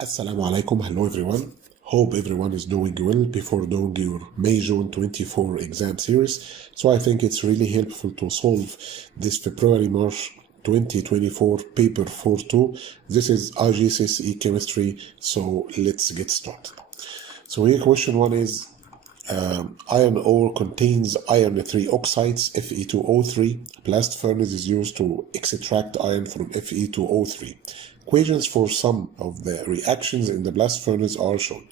Assalamu alaikum, hello everyone. Hope everyone is doing well before doing your May June 24 exam series. So I think it's really helpful to solve this February March 2024 paper 4.2. This is IGCSE chemistry, so let's get started. So here question 1 is iron ore contains iron 3 oxides Fe2O3. Blast furnace is used to extract iron from Fe2O3. Equations for some of the reactions in the blast furnace are shown.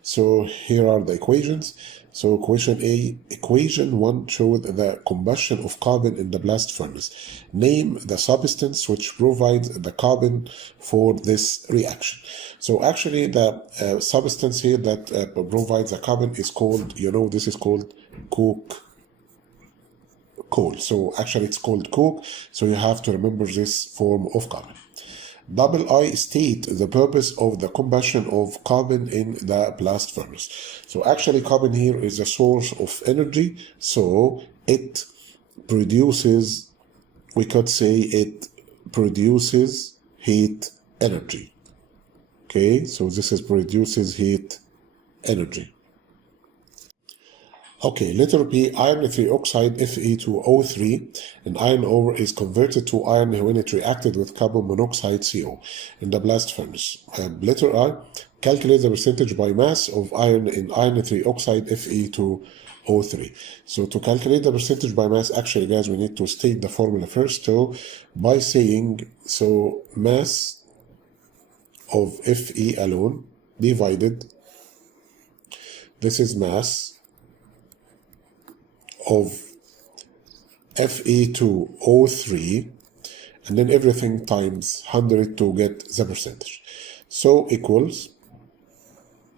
So here are the equations. So question A, equation 1 showed the combustion of carbon in the blast furnace. Name the substance which provides the carbon for this reaction. So actually the substance here that provides the carbon is called, this is called coke. Coal. So actually it's called coke. So you have to remember this form of carbon. Double I state the purpose of the combustion of carbon in the blast furnace. So actually carbon here is a source of energy. So it produces, we could say it produces heat energy. Okay, so this is produces heat energy. Okay, letter B, iron 3 oxide Fe2O3, and iron ore is converted to iron when it reacted with carbon monoxide CO in the blast furnace. Letter I, calculate the percentage by mass of iron in iron 3 oxide Fe2O3. So to calculate the percentage by mass, actually guys, we need to state the formula first. So by saying, so mass of Fe alone divided, this is mass of Fe2O3, and then everything times 100 to get the percentage. So equals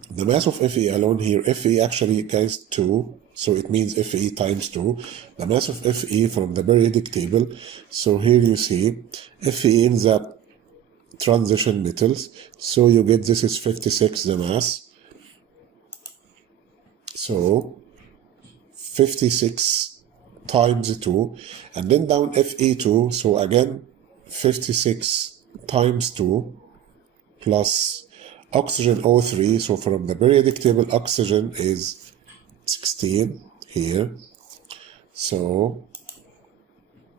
the mass of Fe alone here, Fe actually guys 2, so it means Fe times 2, the mass of Fe from the periodic table. So here you see Fe in the transition metals, so you get this is 56 the mass, so 56 times 2, and then down Fe2, so again 56 times 2 plus oxygen O3, so from the periodic table oxygen is 16 here, so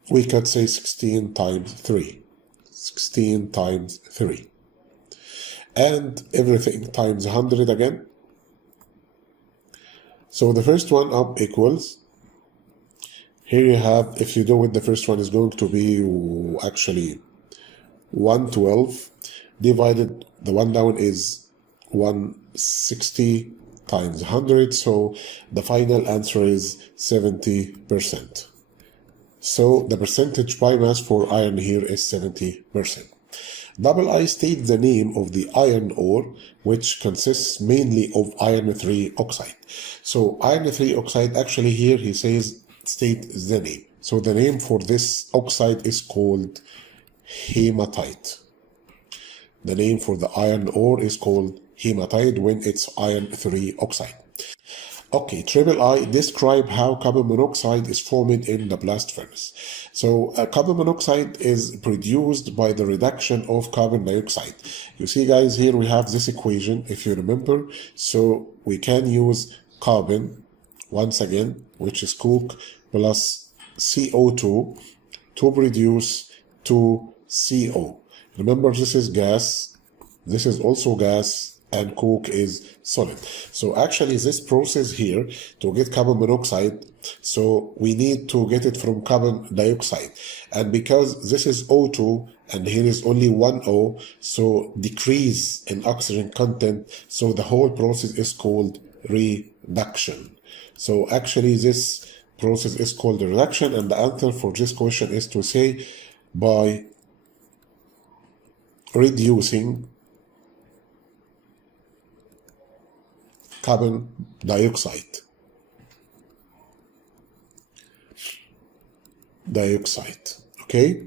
we could say 16 times 3, 16 times 3, and everything times 100 again. So the first one up equals, here you have, if you do it, the first one is going to be actually 112 divided, the one down is 160 times 100, so the final answer is 70%. So the percentage by mass for iron here is 70%. Double I state the name of the iron ore, which consists mainly of iron 3 oxide. So iron 3 oxide, actually here he says state the name. So the name for this oxide is called hematite. The name for the iron ore is called hematite when it's iron 3 oxide. Okay, triple I, describe how carbon monoxide is formed in the blast furnace. So carbon monoxide is produced by the reduction of carbon dioxide. You see guys, here we have this equation, if you remember. So we can use carbon, once again, which is coke, plus CO2 to produce 2CO. Remember, this is gas, this is also gas, and coke is solid. So actually this process here to get carbon monoxide, so we need to get it from carbon dioxide, and because this is O2 and here is only one O, so decrease in oxygen content, so the whole process is called reduction. So actually this process is called reduction, and the answer for this question is to say by reducing carbon dioxide. Okay,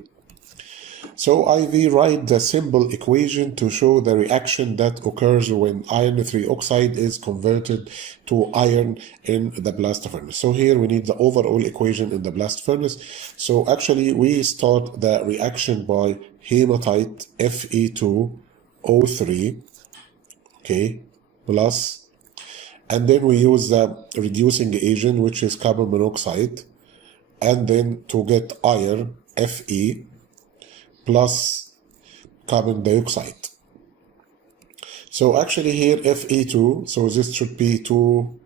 so I write the simple equation to show the reaction that occurs when iron 3 oxide is converted to iron in the blast furnace. So here we need the overall equation in the blast furnace. So actually we start the reaction by hematite Fe2O3 okay, plus, and then we use the reducing agent, which is carbon monoxide, and then to get iron, Fe, plus carbon dioxide. So actually here Fe2, so this should be 2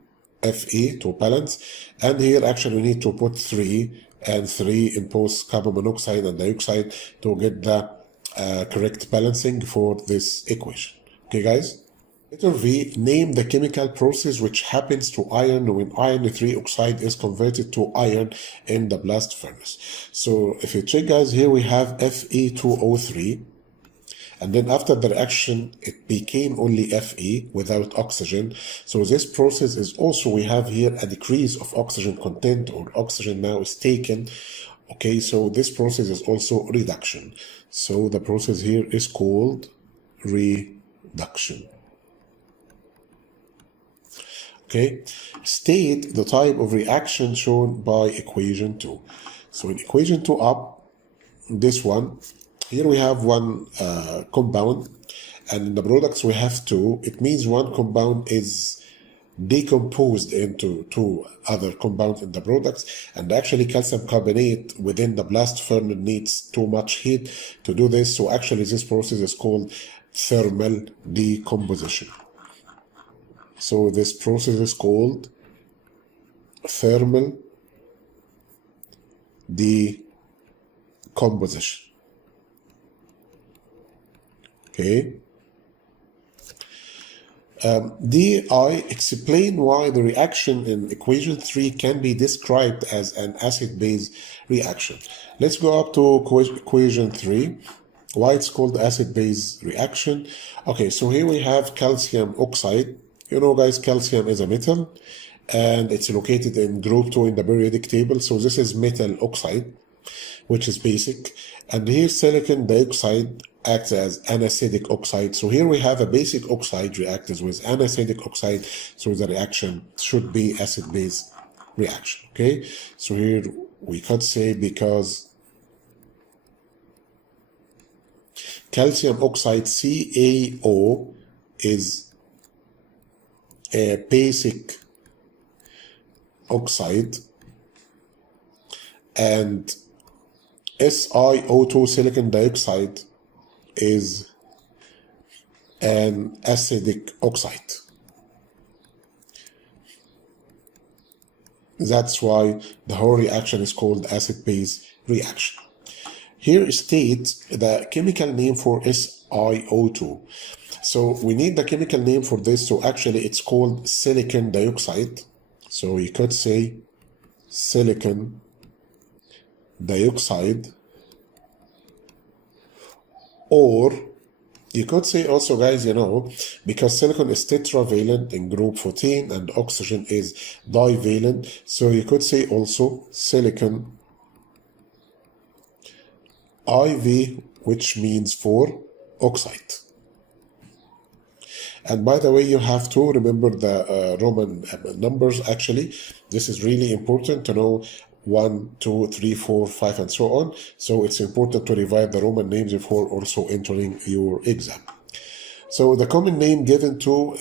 Fe to balance, and here actually we need to put 3 and 3 in both carbon monoxide and dioxide to get the correct balancing for this equation. Okay guys? Letter V, name the chemical process which happens to iron when iron 3 oxide is converted to iron in the blast furnace. So if you check guys, here we have Fe2O3, and then after the reaction it became only Fe without oxygen. So this process is also, we have here a decrease of oxygen content, or oxygen now is taken. Okay, so this process is also reduction. So the process here is called reduction. Okay, state the type of reaction shown by equation 2. So in equation 2 up, this one, here we have one compound, and in the products we have 2. It means one compound is decomposed into 2 other compounds in the products, and actually calcium carbonate within the blast furnace needs too much heat to do this. So actually this process is called thermal decomposition. So this process is called thermal decomposition. Okay. DI, explain why the reaction in equation 3 can be described as an acid-base reaction. Let's go up to equation 3. Why it's called acid-base reaction. Okay, so here we have calcium oxide. You know guys, calcium is a metal and it's located in group 2 in the periodic table. So this is metal oxide, which is basic. And here silicon dioxide acts as an acidic oxide. So here we have a basic oxide reacts with an acidic oxide. So the reaction should be acid-base reaction. Okay, so here we could say because calcium oxide CaO is a basic oxide, and SiO2 silicon dioxide is an acidic oxide. That's why the whole reaction is called acid-base reaction. Here states the chemical name for SiO2. So we need the chemical name for this. So actually it's called silicon dioxide. So you could say silicon dioxide, or you could say also guys, you know, because silicon is tetravalent in group 14 and oxygen is divalent, so you could say also silicon IV, which means for oxide. And by the way, you have to remember the Roman numbers. Actually, this is really important to know 1, 2, 3, 4, 5, and so on. So it's important to revise the Roman names before also entering your exam. So the common name given to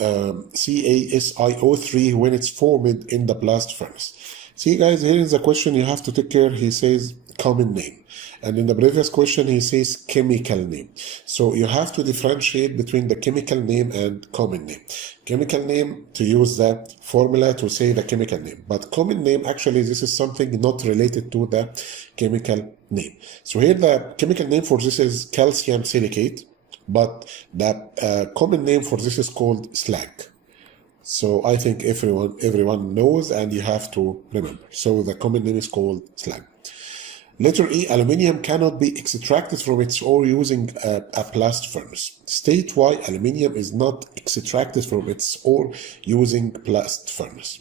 CaSiO3 when it's formed in the blast furnace. See guys, here is the question you have to take care. He says common name. And in the previous question, he says chemical name. So you have to differentiate between the chemical name and common name. Chemical name, to use the formula to say the chemical name. But common name, actually, this is something not related to the chemical name. So here the chemical name for this is calcium silicate, but the common name for this is called slag. So I think everyone knows, and you have to remember. So the common name is called slag. Letter E, aluminium cannot be extracted from its ore using a blast furnace. State why aluminium is not extracted from its ore using blast furnace.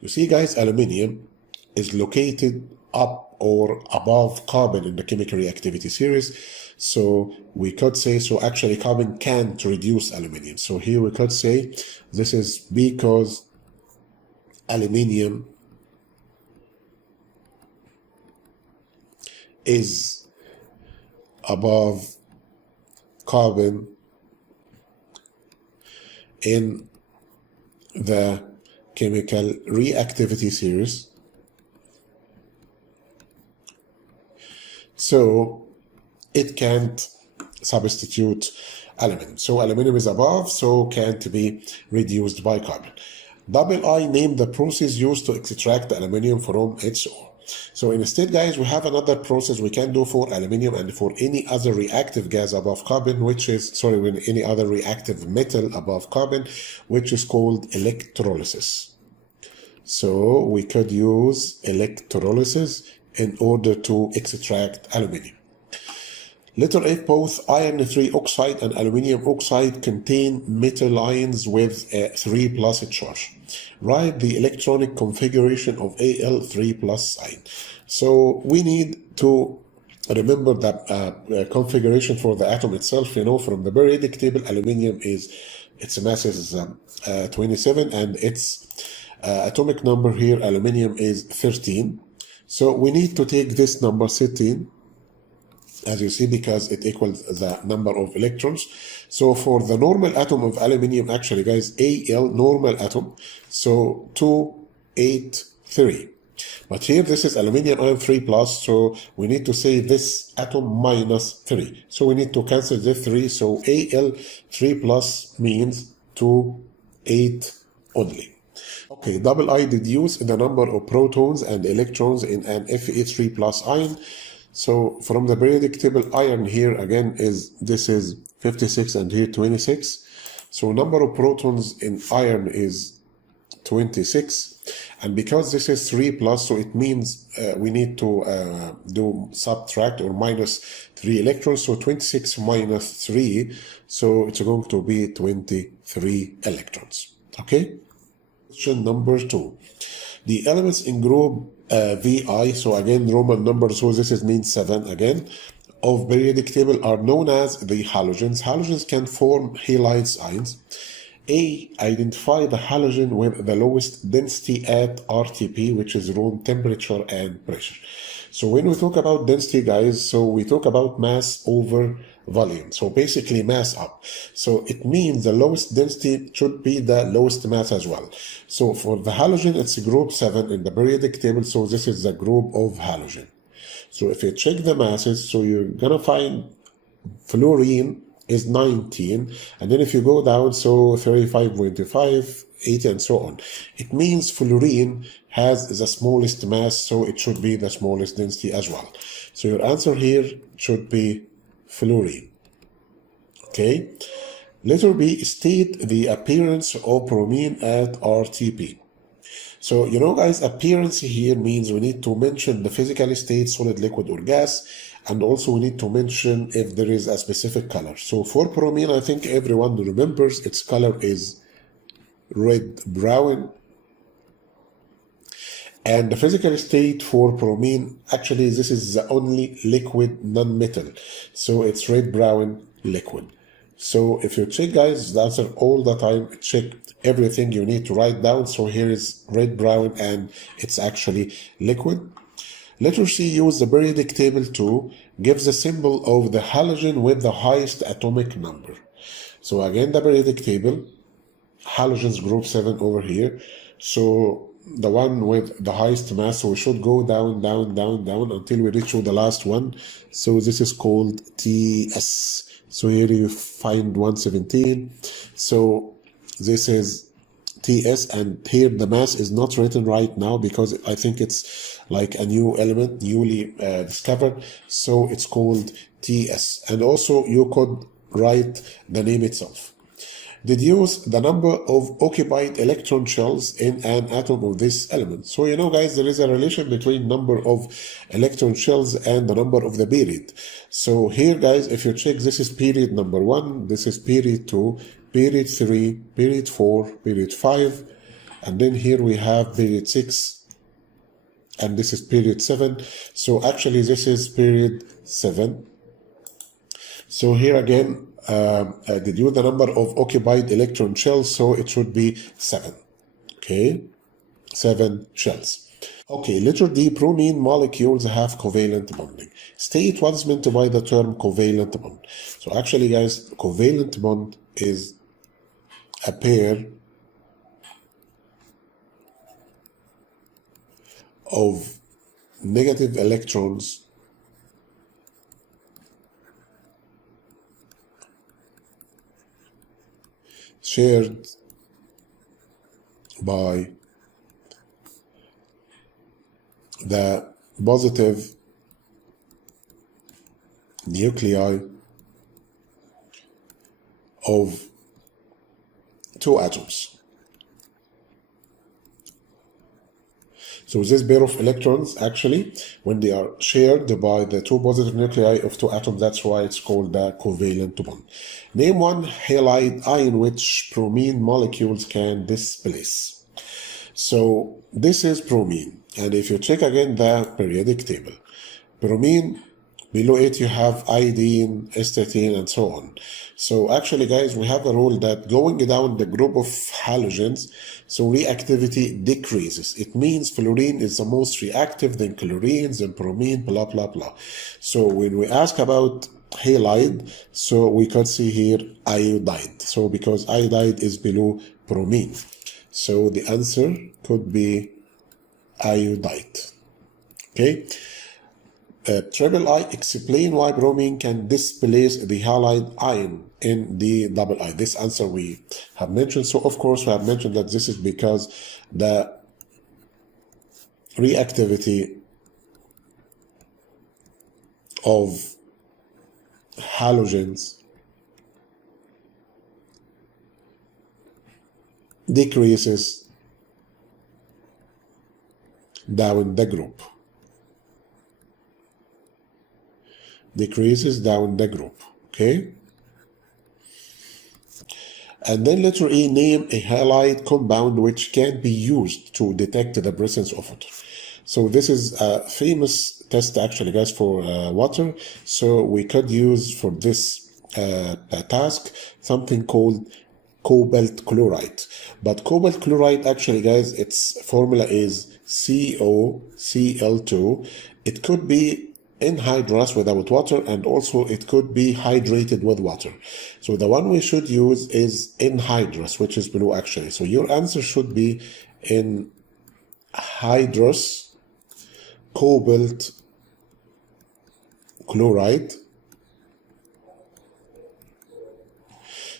You see guys, aluminium is located up or above carbon in the chemical reactivity series. So we could say, so actually carbon can't reduce aluminium. So here we could say this is because aluminium is above carbon in the chemical reactivity series. So it can't substitute aluminum. So aluminum is above, so can't be reduced by carbon. Double I named the process used to extract the aluminum from its ore. So instead, guys, we have another process we can do for aluminum and for any other reactive gas above carbon, which is, when any other reactive metal above carbon, which is called electrolysis. So we could use electrolysis in order to extract aluminum. Letter F, both iron 3 oxide and aluminum oxide contain metal ions with a 3+ charge. Write the electronic configuration of Al3+ sign. So we need to remember that configuration for the atom itself. From the periodic table, aluminum its mass is 27, and its atomic number here, aluminum, is 13. So we need to take this number 13, as you see, because it equals the number of electrons. So for the normal atom of aluminum, actually, guys, Al, normal atom, so 283. But here this is aluminum ion 3+, so we need to say this atom minus 3. So we need to cancel the 3, so Al 3+ means 8 only. Okay, double I deduce the number of protons and electrons in an Fe3+ ion. So from the periodic table, iron here again this is 56 and here 26. So number of protons in iron is 26, and because this is 3+, so it means we need to do subtract or minus 3 electrons. So 26 minus 3, so it's going to be 23 electrons. Okay. Question number 2. The elements in group Vi, so again Roman number, so this means 7 again, of periodic table are known as the halogens. Halogens can form halide ions. A, identify the halogen with the lowest density at RTP, which is room temperature and pressure. So when we talk about density, guys, so we talk about mass over volume. So basically mass up. So it means the lowest density should be the lowest mass as well. So for the halogen, it's group 7 in the periodic table. So this is the group of halogen. So if you check the masses, so you're gonna find fluorine is 19, and then if you go down, so 35, 25, 80, and so on. It means fluorine has the smallest mass, so it should be the smallest density as well. So your answer here should be fluorine. Okay. Letter B, state the appearance of bromine at RTP. So, guys, appearance here means we need to mention the physical state, solid, liquid, or gas, and also we need to mention if there is a specific color. So for bromine, I think everyone remembers its color is red-brown. And the physical state for bromine, actually, this is the only liquid non-metal. So it's red-brown liquid. So if you check, guys, the answer all the time, check everything you need to write down. So here is red-brown and it's actually liquid. Letter C, use the periodic table to give the symbol of the halogen with the highest atomic number. So again, the periodic table, halogens group 7 over here. So the one with the highest mass, so we should go down, down, down, down until we reach to the last one. So this is called TS. So here you find 117. So this is TS, and here the mass is not written right now because I think it's like a new element, newly discovered. So it's called TS. And also you could write the name itself. Deduce the number of occupied electron shells in an atom of this element. So guys, there is a relation between number of electron shells and the number of the period. So here, guys, if you check, this is period number 1, this is period 2, period 3, period 4, period 5, and then here we have period 6, and this is period 7. So actually this is period 7. So here again, deduce the number of occupied electron shells, so it should be 7. Okay, 7 shells. Okay, letter D, bromine molecules have covalent bonding. State what is meant by the term covalent bond. So actually, guys, covalent bond is a pair of negative electrons shared by the positive nuclei of two atoms. So this pair of electrons, actually, when they are shared by the two positive nuclei of two atoms, that's why it's called the covalent bond. Name one halide ion which bromine molecules can displace. So this is bromine. And if you check again the periodic table, bromine, below it you have iodine, astatine, and so on. So actually, guys, we have a rule that going down the group of halogens, so reactivity decreases. It means fluorine is the most reactive, then chlorine, then bromine, blah, blah, blah. So when we ask about halide, so we could see here iodide. So because iodide is below bromine. So the answer could be iodide. Okay. Triple I, explain why bromine can displace the halide ion in the double I. This answer we have mentioned. So of course we have mentioned that this is because the reactivity of halogens decreases down the group. Decreases down the group. Okay. And then letter E, name a halide compound which can be used to detect the presence of water. So this is a famous test actually, guys, for water. So we could use for this task something called cobalt chloride. But cobalt chloride actually, guys, its formula is CoCl2. It could be anhydrous without water, and also it could be hydrated with water. So the one we should use is anhydrous, which is below actually. So your answer should be anhydrous cobalt chloride.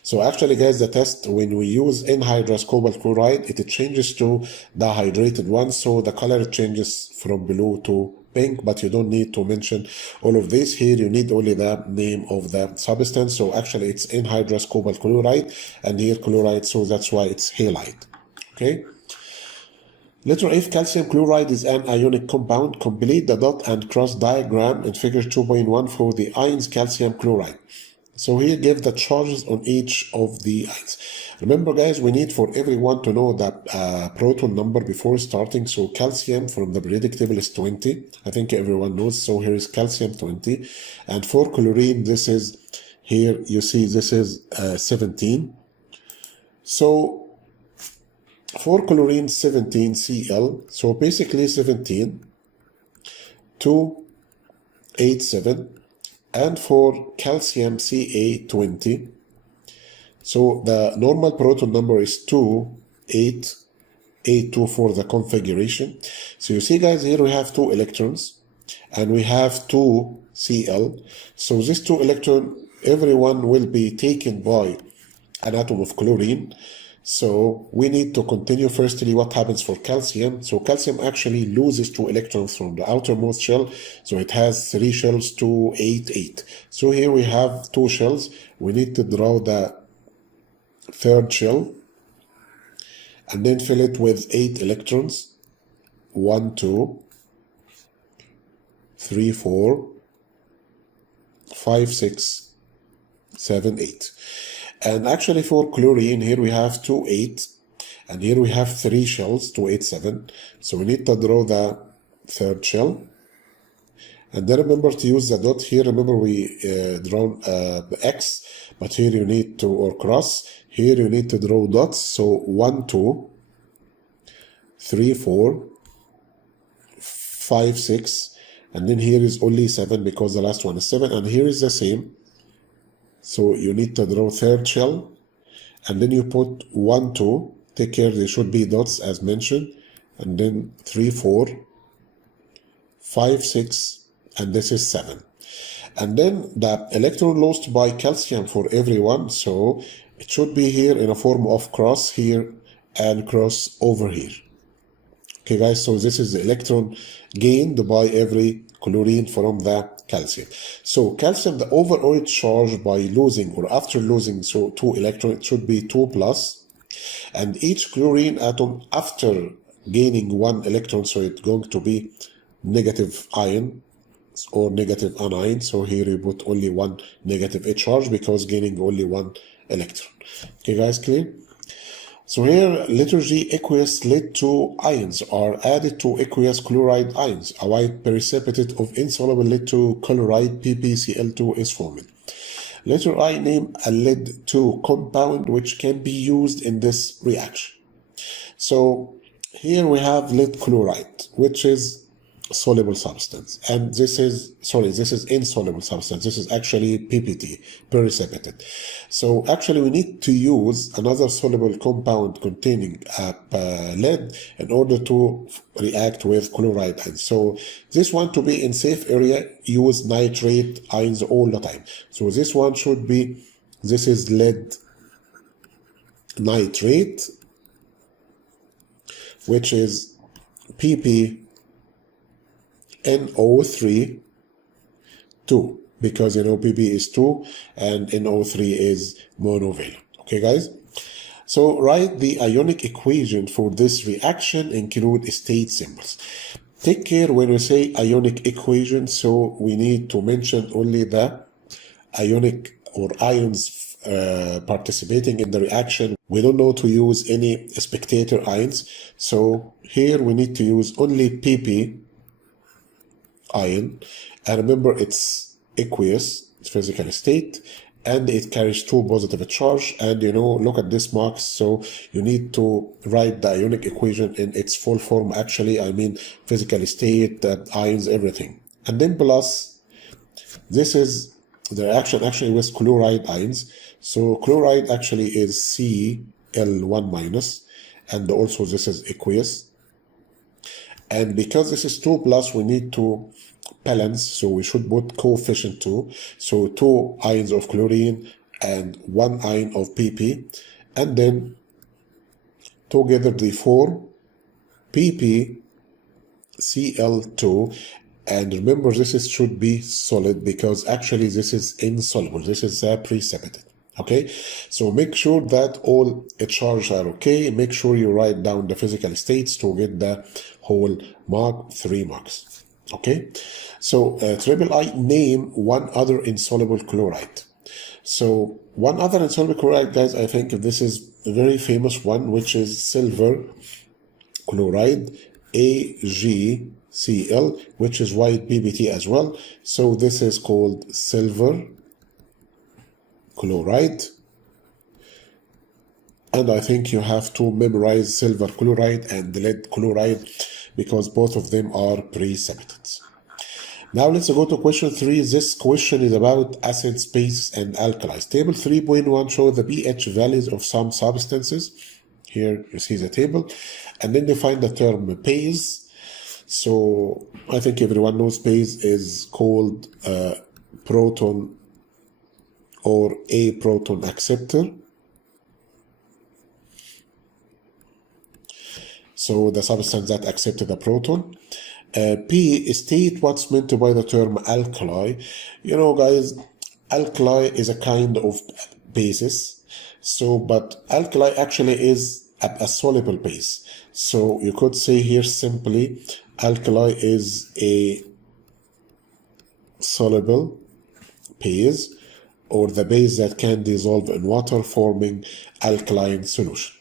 So actually, guys, the test, when we use anhydrous cobalt chloride, it changes to the hydrated one. So the color changes from blue to pink, but you don't need to mention all of this. Here you need only the name of the substance. So actually it's anhydrous cobalt chloride, and here chloride, so that's why it's halide. Okay. Letter F, calcium chloride is an ionic compound. Complete the dot and cross diagram in figure 2.1 for the ions calcium chloride. So here give the charges on each of the ions. Remember, guys, we need for everyone to know that proton number before starting. So calcium from the periodic table is 20. I think everyone knows. So here is calcium 20. And for chlorine, this is, here you see this is 17. So for chlorine, 17 Cl. So basically 17 287. And for calcium Ca20, so the normal proton number is 2882 for the configuration. So you see, guys, here we have 2 electrons and we have 2 Cl. So these 2 electrons, everyone will be taken by an atom of chlorine. So we need to continue firstly what happens for calcium. So calcium actually loses 2 electrons from the outermost shell. So it has 3 shells, 2, 8, 8. So here we have 2 shells. We need to draw the third shell and then fill it with 8 electrons. 1, 2, 3, 4, 5, 6, 7, 8. And actually for chlorine, here we have 2, 8, and here we have 3 shells, 2, 8, 7. So we need to draw the third shell. And then remember to use the dot here. Remember we drawn the X, but here you need to, or cross, here you need to draw dots. So 1, 2, 3, 4, 5, 6, and then here is only 7 because the last one is 7, and here is the same. So you need to draw third shell, and then you put 1, 2, take care, they should be dots as mentioned, and then 3, 4, 5, 6, and this is 7. And then the electron lost by calcium for everyone, so it should be here in a form of cross here and cross over here. Okay guys, so this is the electron gained by every chlorine from the calcium. So calcium, the overall charge by losing or after losing, so 2 electrons, it should be 2 plus, and each chlorine atom after gaining 1 electron, so it's going to be negative ion or negative anion. So here you put only 1 negative charge because gaining only 1 electron. Okay guys, clear? So here letter G, aqueous lead 2 ions are added to aqueous chloride ions. A white precipitate of insoluble lead 2 chloride PbCl2 is formed. Letter I, name a lead 2 compound which can be used in this reaction. So here we have lead chloride, which is soluble substance, and this is insoluble substance. This is actually PPT, precipitate. So actually we need to use another soluble compound containing lead in order to react with chloride ions. So this one, to be in safe area, use nitrate ions all the time. So this one should be, this is lead nitrate, which is NO3 2, because PP is 2 and NO3 is monovalent. Okay guys, so write the ionic equation for this reaction, include state symbols. Take care when we say ionic equation, so we need to mention only the ionic or ions participating in the reaction. We don't know to use any spectator ions, so here we need to use only PP ion, and remember it's aqueous, it's physical state, and it carries 2 positive charge, and look at this marks, so you need to write the ionic equation in its full form, actually I mean physical state, ions, everything, and then plus this is the reaction actually with chloride ions. So chloride actually is Cl1 minus, and also this is aqueous. And because this is 2 plus, we need to balance, so we should put coefficient 2. So 2 ions of chlorine and 1 ion of PP, and then together they form PPCl2. And remember, this should be solid because actually this is insoluble. This is a precipitate. Okay, so make sure that all charges are okay. Make sure you write down the physical states to get the whole mark, 3 marks. Okay, so triple I, name one other insoluble chloride. So one other insoluble chloride, guys, I think this is a very famous one, which is silver chloride, AgCl, which is white PBT as well. So this is called silver chloride, and I think you have to memorize silver chloride and lead chloride because both of them are precipitates. Now let's go to question 3. This question is about acids, bases, and alkalis. Table 3.1 shows the pH values of some substances. Here you see the table, and then define the term base. So I think everyone knows base is called proton or a proton acceptor. So the substance that accepted a proton. P, state what's meant by the term alkali. Guys, alkali is a kind of basis. So, but alkali actually is a soluble base. So you could say here simply, alkali is a soluble base, or the base that can dissolve in water, forming alkaline solution.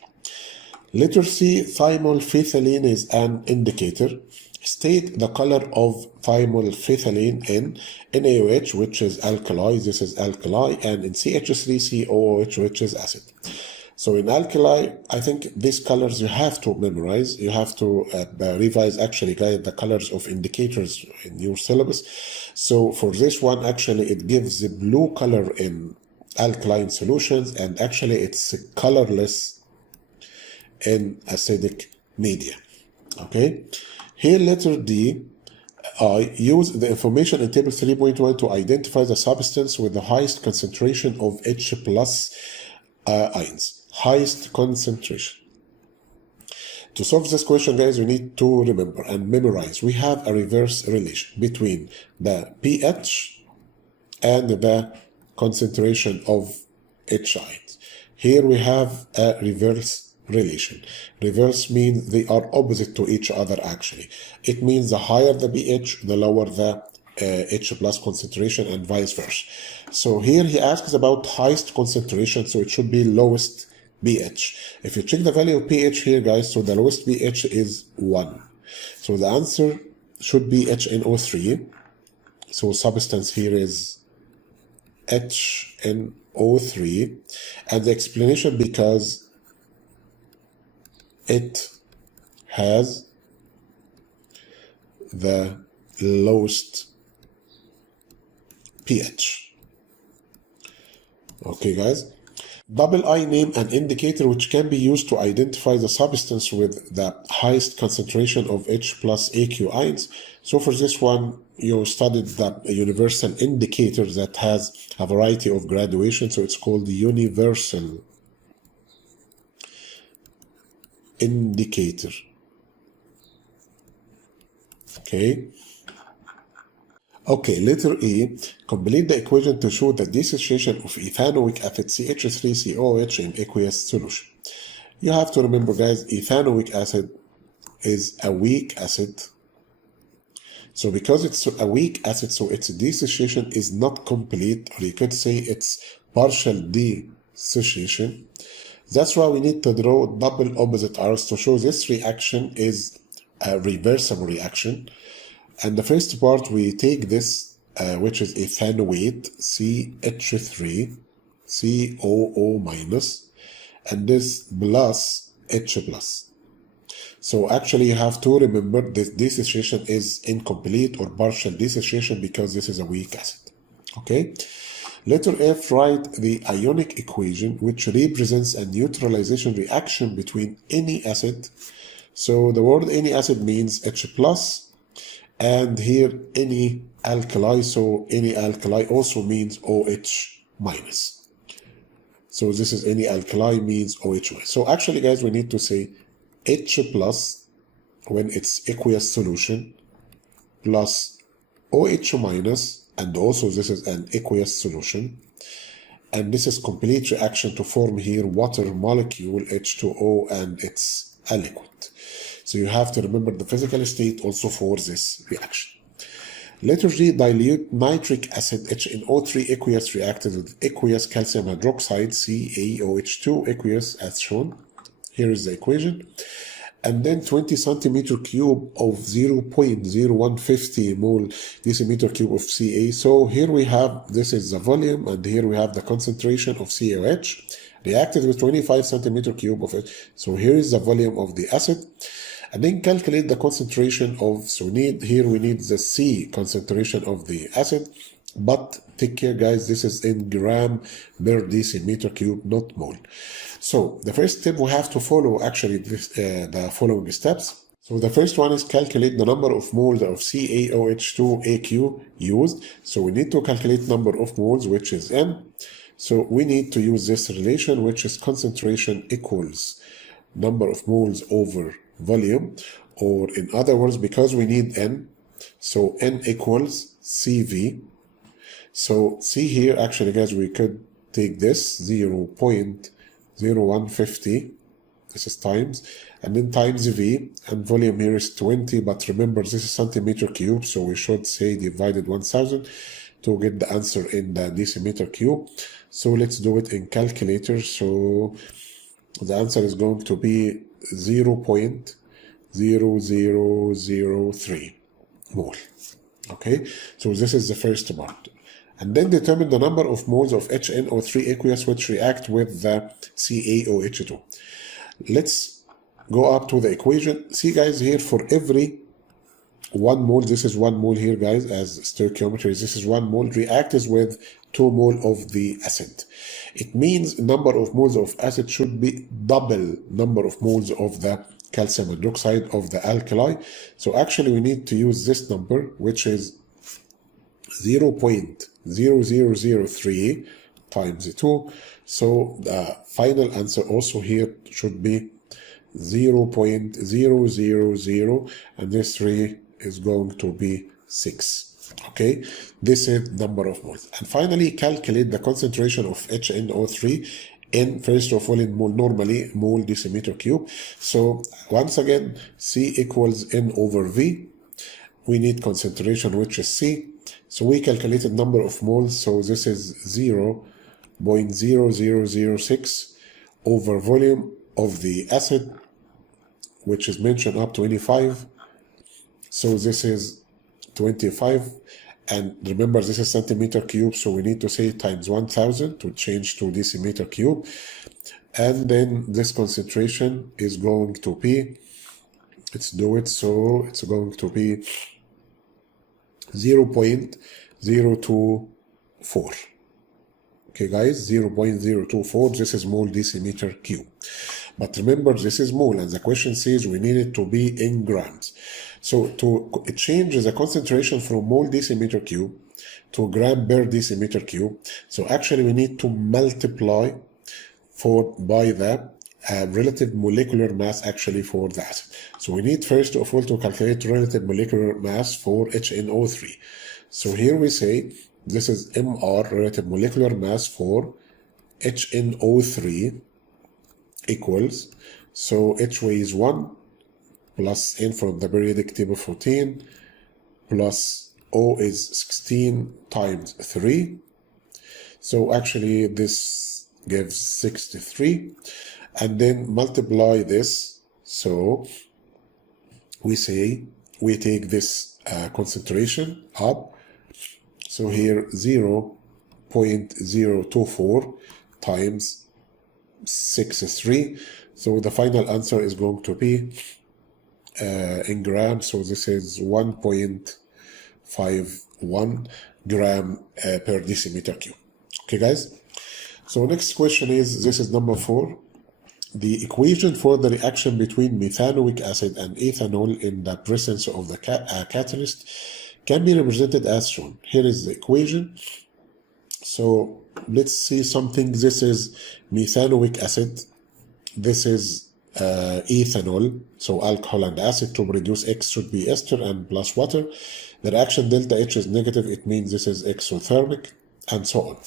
Letter C, thymolphenylene is an indicator. State the color of thymolphenylene in NaOH, which is alkali, this is alkali, and in CH3COOH, which is acid. So in alkali, I think these colors you have to memorize. You have to revise, actually, guys, the colors of indicators in your syllabus. So for this one, actually, it gives the blue color in alkaline solutions, and actually it's colorless in acidic media. Okay, here letter D, use the information in table 3.1 to identify the substance with the highest concentration of H plus ions. Highest concentration. To solve this question, guys, we need to remember and memorize. We have a reverse relation between the pH and the concentration of H ions. Here we have a reverse relation. Reverse means they are opposite to each other actually. It means the higher the pH, the lower the H plus concentration, and vice versa. So here he asks about highest concentration, so it should be lowest pH. If you check the value of pH here, guys, so the lowest pH is 1. So the answer should be HNO3. So substance here is HNO3, and the explanation because it has the lowest pH. Okay, guys. Double I name an indicator which can be used to identify the substance with the highest concentration of H plus AQ ions. So for this one, you studied the universal indicator that has a variety of graduation. So it's called the universal indicator. Okay, letter E, complete the equation to show the dissociation of ethanoic acid CH3COOH in aqueous solution. You have to remember, guys, ethanoic acid is a weak acid. So because it's a weak acid, so its dissociation is not complete, or you could say it's partial dissociation. That's why we need to draw double opposite arrows to show this reaction is a reversible reaction. And the first part, we take this, which is ethanoate, CH3, COO minus, and this plus H plus. So actually you have to remember this dissociation is incomplete or partial dissociation because this is a weak acid. Okay? Letter F, write the ionic equation which represents a neutralization reaction between any acid. So the word any acid means H plus, and here any alkali, so any alkali also means OH minus. So this is any alkali means OH minus. So actually, guys, we need to say H plus when it's aqueous solution plus OH minus, and also this is an aqueous solution. And this is complete reaction to form here water molecule H2O, and it's a liquid. So you have to remember the physical state also for this reaction. Letter G, dilute nitric acid HNO3 aqueous reacted with aqueous calcium hydroxide CaOH2 aqueous as shown. Here is the equation. And then 20 centimeter cube of 0.0150 mole decimeter cube of Ca. So here we have, this is the volume, and here we have the concentration of CaOH reacted with 25 centimeter cube of it. So here is the volume of the acid. And then calculate the concentration of, so here we need the C concentration of the acid, but take care, guys, this is in gram per decimeter cube, not mole. So the first step we have to follow actually this, the following steps. So the first one is calculate the number of moles of CaOH2AQ used. So we need to calculate number of moles, which is N. So we need to use this relation, which is concentration equals number of moles over volume, or in other words, because we need N, so N equals CV. So see here, actually, guys, we could take this 0.0150, this is times, and then times V, and volume here is 20, but remember this is centimeter cube, so we should say divided 1000 to get the answer in the decimeter cube. So let's do it in calculator. So the answer is going to be 0.0003 mole. Okay, so this is the first part. And then determine the number of moles of HNO3 aqueous which react with the CaOH2. Let's go up to the equation. See, guys, here for every 1 mole, this is 1 mole here, guys, as stoichiometry. This is 1 mole reacts with 2 mole of the acid. It means number of moles of acid should be double number of moles of the calcium hydroxide of the alkali. So actually we need to use this number, which is 0.0003 times 2. So the final answer also here should be 0.000, and this 3 is going to be 6. Okay, this is number of moles. And finally, calculate the concentration of HNO3 in, first of all, in mole, normally mole decimeter cube. So once again, C equals N over V. We need concentration, which is C. So we calculated number of moles. So this is 0.0006 over volume of the acid, which is mentioned up 25. So this is 25, and remember this is centimeter cube, so we need to say times 1000 to change to decimeter cube. And then this concentration is going to be, let's do it, so it's going to be 0.024. Okay guys, 0.024, this is mole decimeter cube. But remember, this is mole, and the question says we need it to be in grams. So to change the concentration from mole decimeter cube to gram per decimeter cube, so actually we need to multiply by the relative molecular mass actually for the acid. So we need first of all to calculate relative molecular mass for HNO3. So here we say this is MR, relative molecular mass for HNO3, equals, so H weighs 1 plus N from the periodic table 14 plus O is 16 times 3. So actually this gives 63, and then multiply this. So we say we take this concentration up. So here 0.024 times 63. So the final answer is going to be in grams. So this is 1.51 gram per decimeter cube. Okay guys, so next question is, this is number 4. The equation for the reaction between methanoic acid and ethanol in the presence of the catalyst can be represented as shown. Here is the equation. So let's see something. This is methanoic acid. This is ethanol. So alcohol and acid. To produce X should be ester and plus water. The reaction delta H is negative. It means this is exothermic, and so on.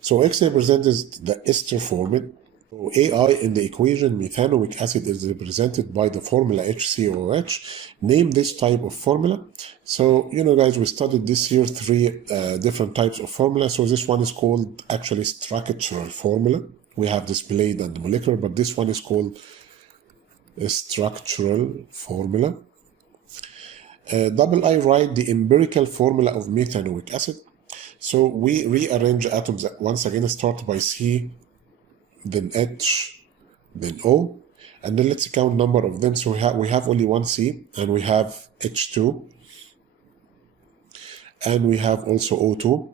So X represents the ester formula. So AI in the equation methanoic acid is represented by the formula HCOH. Name this type of formula. So, you know guys, we studied this year 3 different types of formula. So this one is called actually structural formula. We have displayed and molecular, but this one is called a structural formula. Double I write the empirical formula of methanoic acid. So we rearrange atoms once again, start by C, then H, then O, and then let's count number of them. So we have only one C, and we have H2, and we have also O2,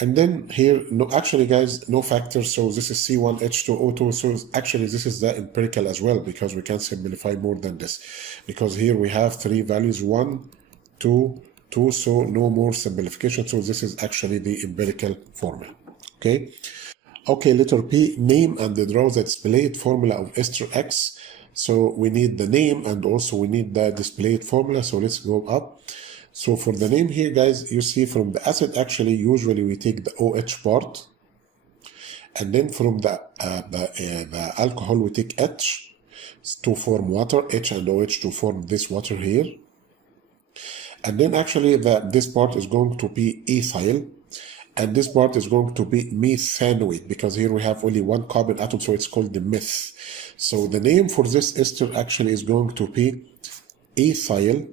and then here, no, actually guys, no factors. So this is C1, H2, O2. So actually this is the empirical as well, because we can simplify more than this, because here we have 3 values, 1, 2, 2, so no more simplification. So this is actually the empirical formula. Okay. Okay, letter P, name and draw the displayed formula of ester X. So we need the name, and also we need the displayed formula. So let's go up. So for the name here, guys, you see from the acid, actually, usually we take the OH part. And then from the alcohol, we take H to form water, H and OH to form this water here. And then actually this part is going to be ethyl. And this part is going to be methanoate, because here we have only one carbon atom, so it's called the meth. So the name for this ester actually is going to be ethyl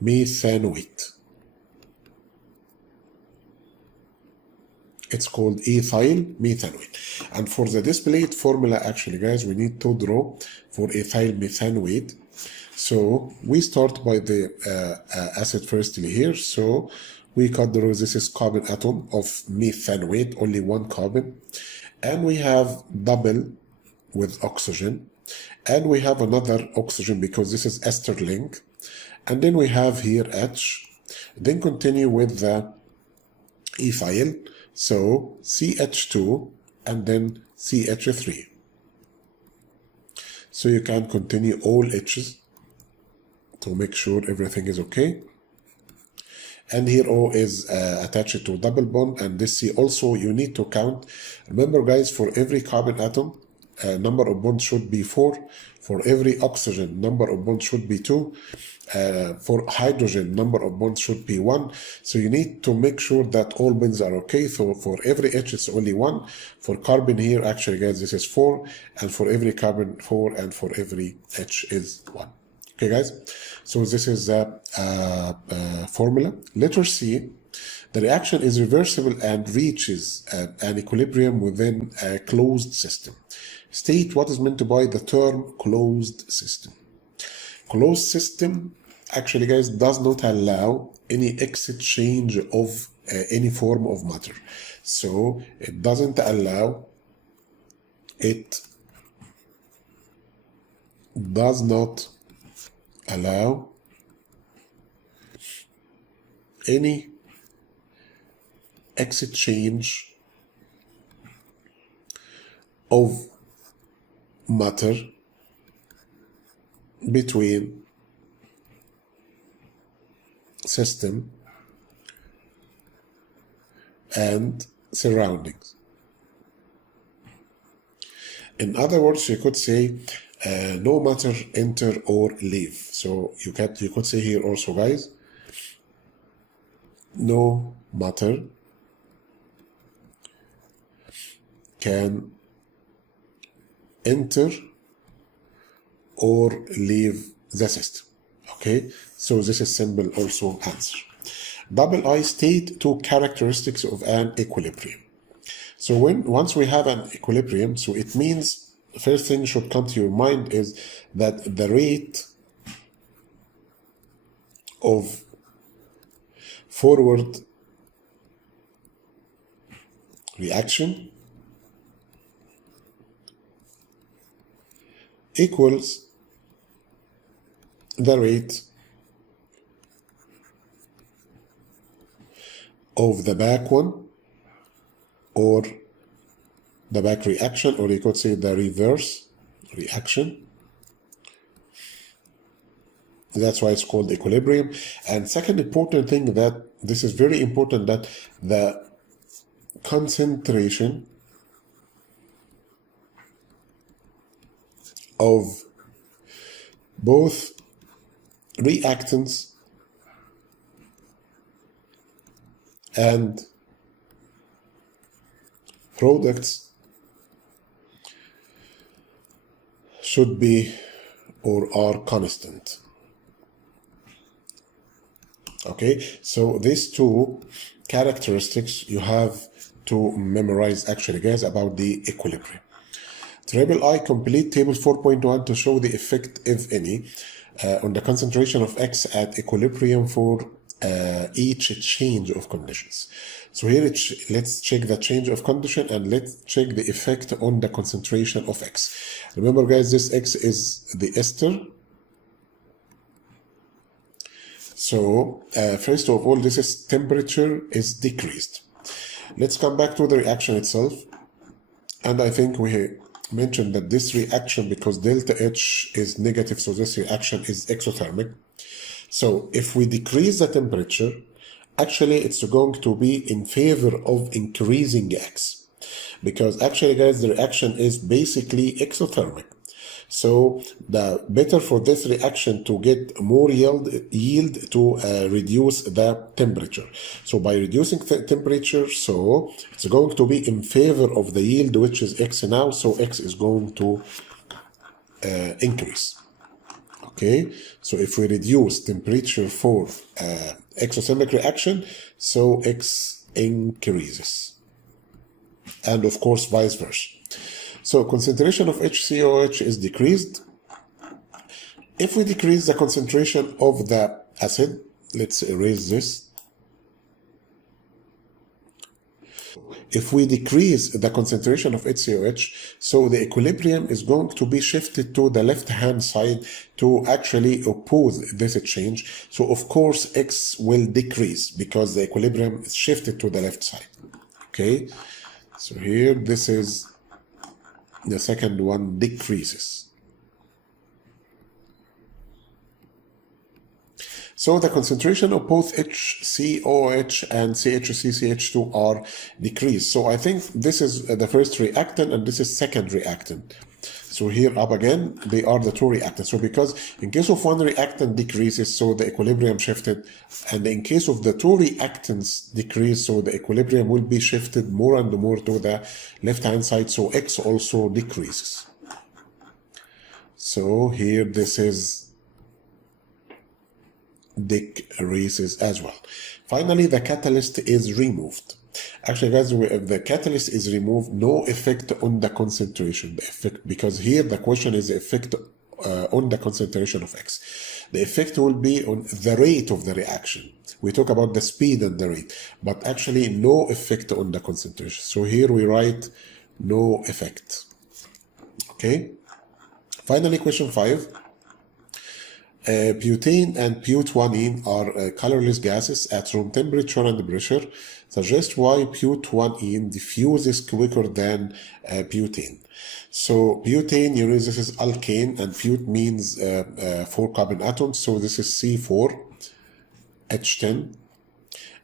methanoate. It's called ethyl methanoate. And for the displayed formula, actually, guys, we need to draw for ethyl methanoate. So we start by the acid firstly here. So we cut the row. This is carbon atom of methanoate, only one carbon. And we have double with oxygen. And we have another oxygen because this is ester link. And then we have here H. Then continue with the ethyl. So CH2 and then CH3. So you can continue all H's to make sure everything is okay. And here O is attached to double bond, and this C also you need to count. Remember guys, for every carbon atom, number of bonds should be 4. For every oxygen, number of bonds should be 2. For hydrogen, number of bonds should be 1. So you need to make sure that all bonds are okay. So for every H, it's only 1. For carbon here, actually guys, this is 4. And for every carbon, 4. And for every H is 1. Okay guys, so this is the formula. Letter C, the reaction is reversible and reaches an equilibrium within a closed system. State what is meant by the term closed system. Closed system, actually guys, does not allow any exchange of any form of matter. So it doesn't allow, it does not allow any exchange of matter between system and surroundings. In other words, you could say no matter enter or leave. So you could say here also guys, no matter can enter or leave the system. Okay, so this is simple also answer. Double I state two characteristics of an equilibrium. So once we have an equilibrium, so it means the first thing should come to your mind is that the rate of forward reaction equals the rate of the back one, or the back reaction, or you could say the reverse reaction. That's why it's called equilibrium. And second important thing, that this is very important, that the concentration of both reactants and products should be or are constant. Okay, so these two characteristics you have to memorize actually guys about the equilibrium. Triple I, complete table 4.1 to show the effect, if any, on the concentration of X at equilibrium for each change of conditions. So here let's check the change of condition, and let's check the effect on the concentration of X. Remember guys, this X is the ester. So first of all, this is temperature is decreased. Let's come back to the reaction itself. And I think we mentioned that this reaction, because delta H is negative, so this reaction is exothermic. So if we decrease the temperature, actually it's going to be in favor of increasing X, because actually guys, the reaction is basically exothermic. So the better for this reaction to get more yield to reduce the temperature. So by reducing the temperature, so it's going to be in favor of the yield, which is X now, so X is going to increase. Okay, so if we reduce temperature for exothermic reaction, so X increases, and of course vice versa. So concentration of HCOH is decreased, If we decrease the concentration of the acid, let's erase this. If we decrease the concentration of HCOH, so the equilibrium is going to be shifted to the left-hand side to actually oppose this change. So of course, X will decrease because the equilibrium is shifted to the left side. Okay, so here this is the second one, decreases. So the concentration of both HCOH and CH3CH2 are decreased. So I think this is the first reactant and this is second reactant. So here up again, they are the two reactants. So because in case of one reactant decreases, so the equilibrium shifted, and in case of the two reactants decrease, so the equilibrium will be shifted more and more to the left-hand side, so X also decreases. So here this is decreases as well. Finally, the catalyst is removed. Actually, guys, if the catalyst is removed, no effect on the concentration. The effect, because here the question is the effect on the concentration of X. The effect will be on the rate of the reaction. We talk about the speed and the rate, but actually no effect on the concentration. So here we write no effect. Okay. Finally, question 5. Butane and butanene are colorless gases at room temperature and pressure. Suggest why butanene diffuses quicker than butane. So butane, you know, this is alkane, and but means 4 carbon atoms. So this is C4H10.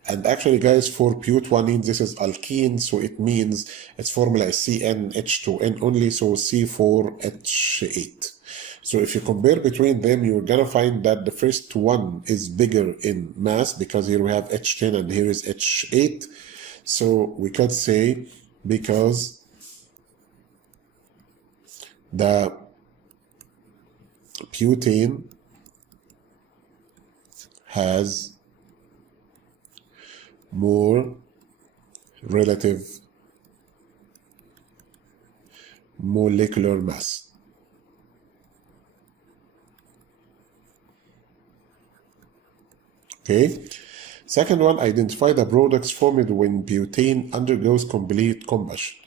And actually, guys, for butanene, this is alkene, so it means its formula is CnH2n only, so C4H8. So if you compare between them, you're gonna find that the first one is bigger in mass because here we have H10 and here is H8. So we could say because the butane has more relative molecular mass. Okay. Second one, identify the products formed when butane undergoes complete combustion.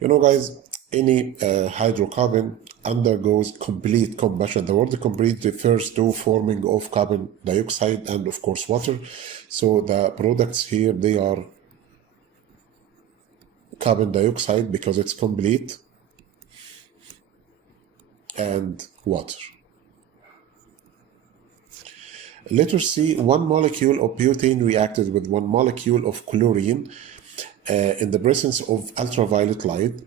You know, guys, any hydrocarbon undergoes complete combustion. The word complete refers to forming of carbon dioxide and of course water. So the products here, they are carbon dioxide because it's complete and water. Letter C, one molecule of butane reacted with one molecule of chlorine in the presence of ultraviolet light.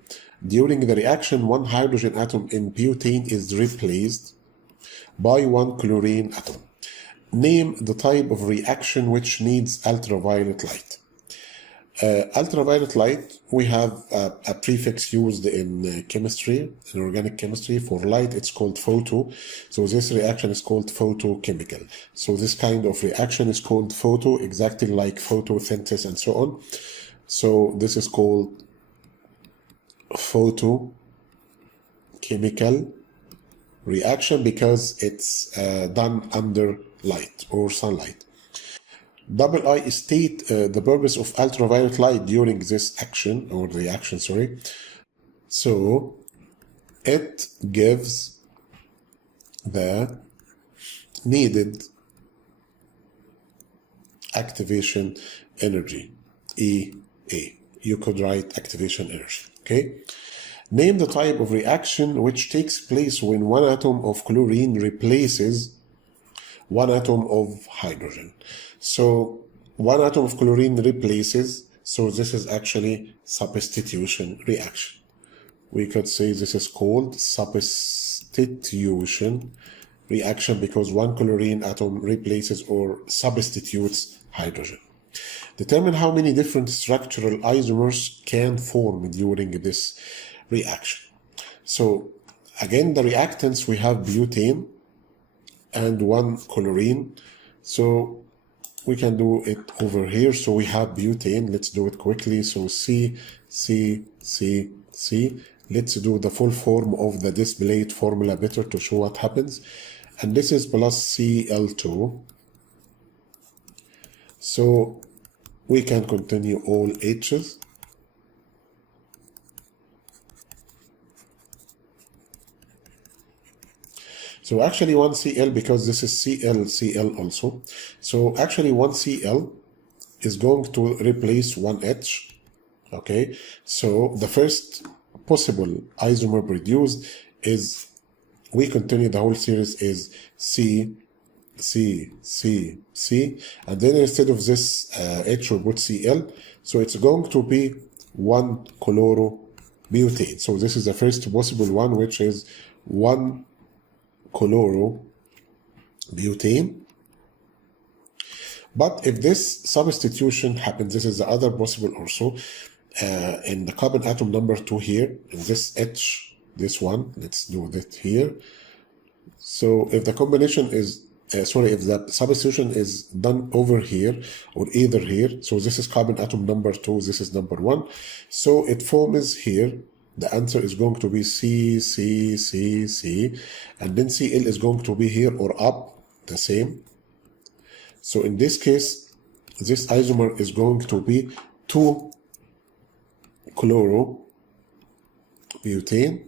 During the reaction, one hydrogen atom in butane is replaced by one chlorine atom. Name the type of reaction which needs ultraviolet light. Ultraviolet light, we have a prefix used in chemistry, in organic chemistry. For light, it's called photo. So this reaction is called photochemical. So this kind of reaction is called photo, exactly like photosynthesis and so on. So this is called photochemical reaction because it's done under light or sunlight. Double I state the purpose of ultraviolet light during this action or reaction, sorry. So it gives the needed activation energy, EA. You could write activation energy, okay? Name the type of reaction which takes place when one atom of chlorine replaces one atom of hydrogen. So one atom of chlorine replaces, so this is actually substitution reaction. We could say this is called substitution reaction because one chlorine atom replaces or substitutes hydrogen. Determine how many different structural isomers can form during this reaction. So again, the reactants, we have butane and one chlorine. So we can do it over here. So we have butane. Let's do it quickly. So C. Let's do the full form of the displayed formula better to show what happens. and this is plus Cl2. So we can continue all H's. So actually one Cl, because this is Cl also. So actually one Cl is going to replace one H. Okay, so the first possible isomer produced is, we continue the whole series, is C, and then instead of this H we put Cl, so it's going to be 1 chlorobutane. So this is the first possible one, which is 1 chlorobutane. But if this substitution happens, this is the other possible also, in the carbon atom number 2 here, in this H, this one, let's do that here. So if the combination is, if the substitution is done over here or either here, so this is carbon atom number 2, this is number 1, so it forms here, the answer is going to be C, and then Cl is going to be here or up, the same. So in this case, this isomer is going to be 2 chlorobutane.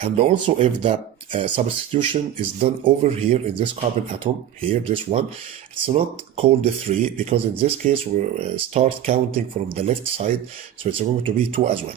And also if the substitution is done over here in this carbon atom, here, this one, it's not called 3, because in this case we start counting from the left side, so it's going to be 2 as well.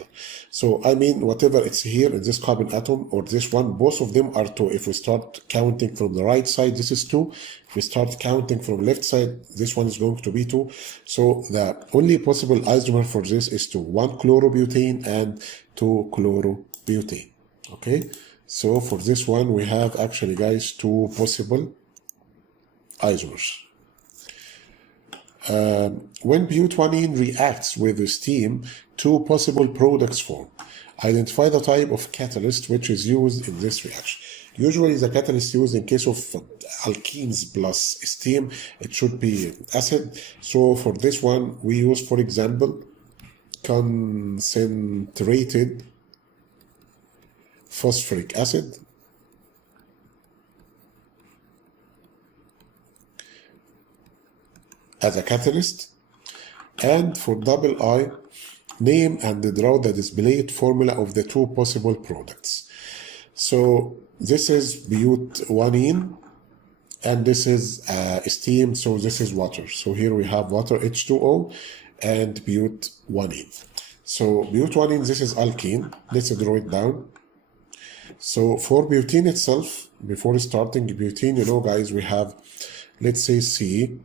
So I mean, whatever it's here in this carbon atom or this one, both of them are 2. If we start counting from the right side, this is 2. If we start counting from left side, this one is going to be 2. So the only possible isomer for this is 1 chlorobutane and 2 chlorobutane. Okay, so for this one we have actually, guys, 2 possible isomers. When butadiene reacts with steam, 2 possible products form. Identify the type of catalyst which is used in this reaction. Usually the catalyst used in case of alkenes plus steam, it should be acid. So for this one we use, for example, concentrated phosphoric acid, as a catalyst. And for double I, name and draw the displayed formula of the 2 possible products. So this is butadiene and this is steam, so this is water. So here we have water, H2O, and butadiene. So butadiene, this is alkene. Let's draw it down. So for butene itself, before starting butene, you know, guys, we have, let's say C,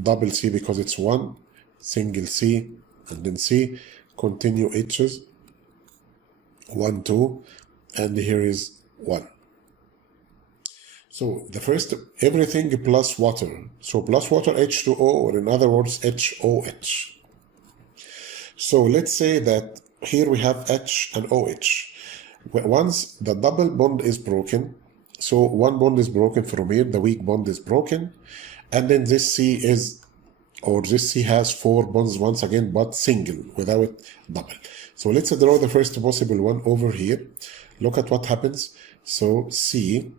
double C because it's 1, single C, and then C, continue H's, 1, 2, and here is 1. So the first, everything plus water. So plus water, H2O, or in other words, HOH. So let's say that here we have H and OH. Once the double bond is broken, so one bond is broken from here, the weak bond is broken, and then this C is, or this C has 4 bonds once again, but single, without double. So let's draw the first possible one over here. Look at what happens. So C,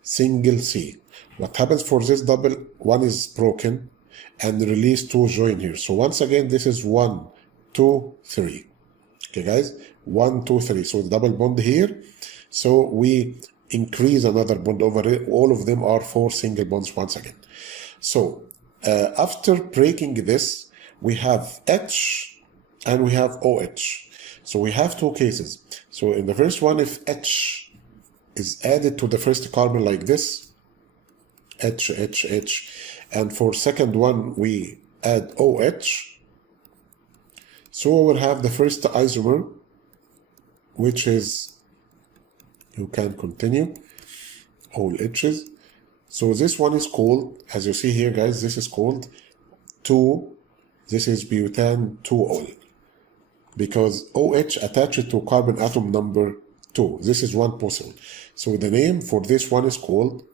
single C. What happens for this double? One is broken, and release 2 join here. So once again, this is 1, 2, 3. Okay, guys, 1, 2, 3. So the double bond here. So we increase another bond over it. All of them are 4 single bonds once again. So after breaking this, we have H and we have OH. So we have 2 cases. So in the first one, if H is added to the first carbon like this, H, H, H, and for second one we add OH. So we'll have the first isomer, which is, you can continue, all H's. So this one is called, as you see here, guys, this is called 2, this is butan 2-ol, because OH attached to carbon atom number 2. This is one possible. So the name for this one is called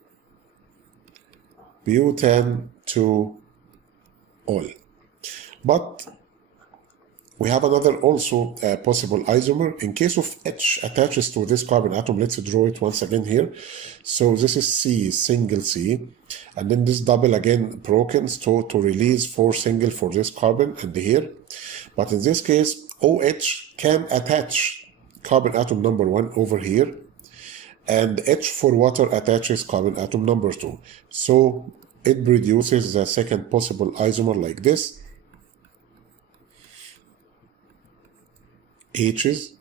butan 2-ol. But we have another also possible isomer. In case of H attaches to this carbon atom, let's draw it once again here. So this is C, single C, and then this double again broken to release 4 single for this carbon and here. But in this case, OH can attach carbon atom number 1 over here, and H for water attaches carbon atom number 2. So it produces the second possible isomer like this. H's,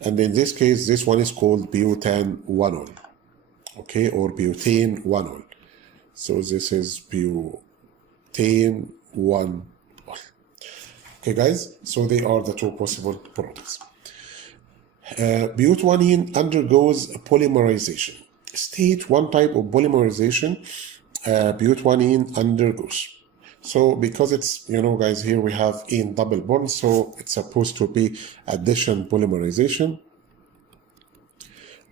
and in this case this one is called butane-1-ol, okay, or butane-1-ol. So this is butane-1-ol. Okay guys, so they are the two possible products. But1ene undergoes polymerization. State one type of polymerization but1ene undergoes. So because it's, you know guys, here we have ene double bond, so it's supposed to be addition polymerization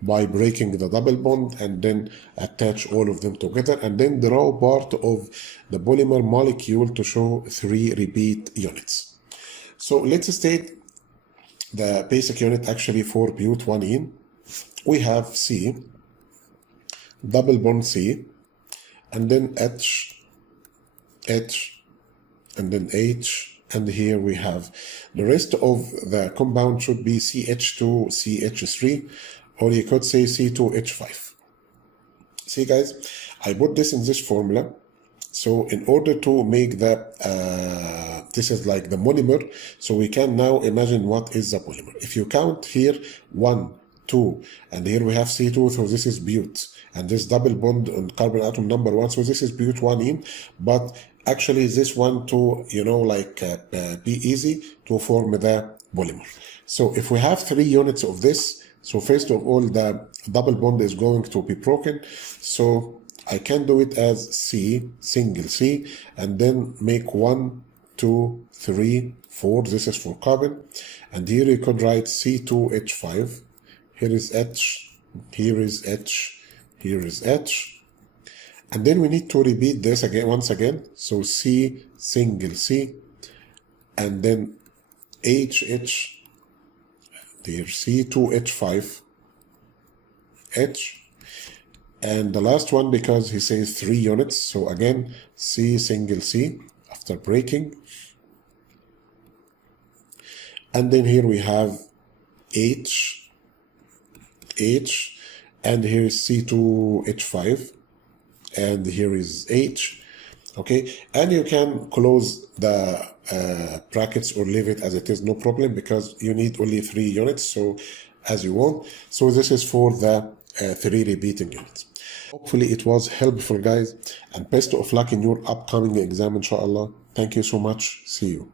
by breaking the double bond and then attach all of them together and then draw part of the polymer molecule to show 3 repeat units. So let's state the basic unit actually for but1ene. We have C, double bond C, and then H, and then H, and here we have the rest of the compound should be CH2, CH3, or you could say C2H5. See guys, I put this in this formula. So in order to make the, this is like the monomer, so we can now imagine what is the polymer. If you count here, 1, 2, and here we have C2, so this is but, and this double bond on carbon atom number 1, so this is but1ene, but actually this one to, you know, like be easy to form the polymer. So if we have 3 units of this, so first of all the double bond is going to be broken, so I can do it as C, single C, and then make 1, 2, 3, 4, this is for carbon, and here you could write C2H5, here is H, here is H, here is H, and then we need to repeat this again, once again, so C, single C, and then HH, there C2H5, H, and the last one, because he says 3 units, so again C, single C, after breaking, and then here we have H, and here is C2H5, and here is H, okay, and you can close the brackets or leave it as it is, no problem, because you need only 3 units, so as you want. So this is for the 3 repeating units. Hopefully it was helpful guys, and best of luck in your upcoming exam inshallah. Thank you so much. See you.